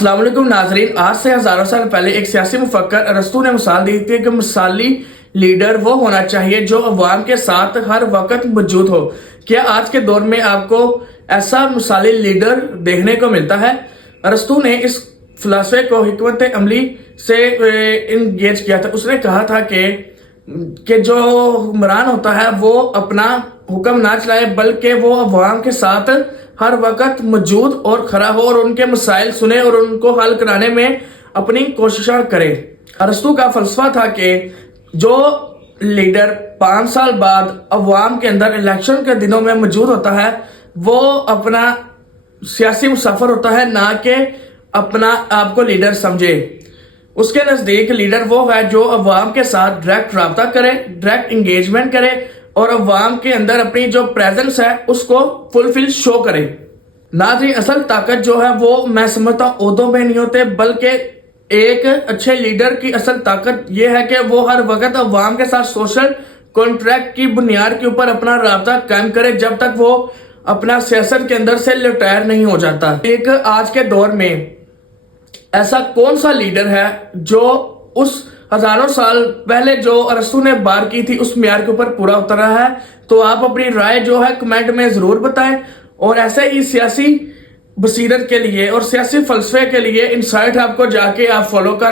السلام علیکم ناظرین، آج سے ہزاروں سال پہلے ایک سیاسی مفکر ارسطو نے مثال دی تھی کہ مثالی لیڈر وہ ہونا چاہیے جو عوام کے ساتھ ہر وقت موجود ہو۔ کیا آج کے دور میں آپ کو ایسا مثالی لیڈر دیکھنے کو ملتا ہے؟ ارسطو نے اس فلسفے کو حکمت عملی سے انگیج کیا تھا۔ اس نے کہا تھا کہ جو حکمران ہوتا ہے وہ اپنا حکم نہ چلائے بلکہ وہ عوام کے ساتھ ہر وقت موجود اور کھڑا ہو اور ان کے مسائل سنے اور ان کو حل کرانے میں اپنی کوششیں کرے۔ ارسطو کا فلسفہ تھا کہ جو لیڈر 5 سال بعد عوام کے اندر الیکشن کے دنوں میں موجود ہوتا ہے وہ اپنا سیاسی مسافر ہوتا ہے، نہ کہ اپنا آپ کو لیڈر سمجھے۔ اس کے نزدیک لیڈر وہ ہے جو عوام کے ساتھ ڈائریکٹ رابطہ کرے، ڈائریکٹ انگیجمنٹ کرے اور عوام کے اندر اپنی جو پریزنس ہے اس کو فلفل شو کرے۔ ناظرین، اصل طاقت جو ہے وہ میں سمجھتا ہوں عہدوں میں نہیں ہوتے، بلکہ ایک اچھے لیڈر کی اصل طاقت یہ ہے کہ وہ ہر وقت عوام کے ساتھ سوشل کانٹریکٹ کی بنیاد کے اوپر اپنا رابطہ قائم کرے جب تک وہ اپنا سیاست کے اندر سے ریٹائر نہیں ہو جاتا۔ ایک آج کے دور میں ایسا کون سا لیڈر ہے جو اس ہزاروں سال پہلے جو ارسطو نے بات کی تھی اس معیار کے اوپر پورا اتر رہا ہے؟ تو آپ اپنی رائے جو ہے کمنٹ میں ضرور بتائیں، اور ایسے ہی سیاسی بصیرت کے لیے اور سیاسی فلسفے کے لیے انسائٹ ہب کو جا کے آپ فالو کر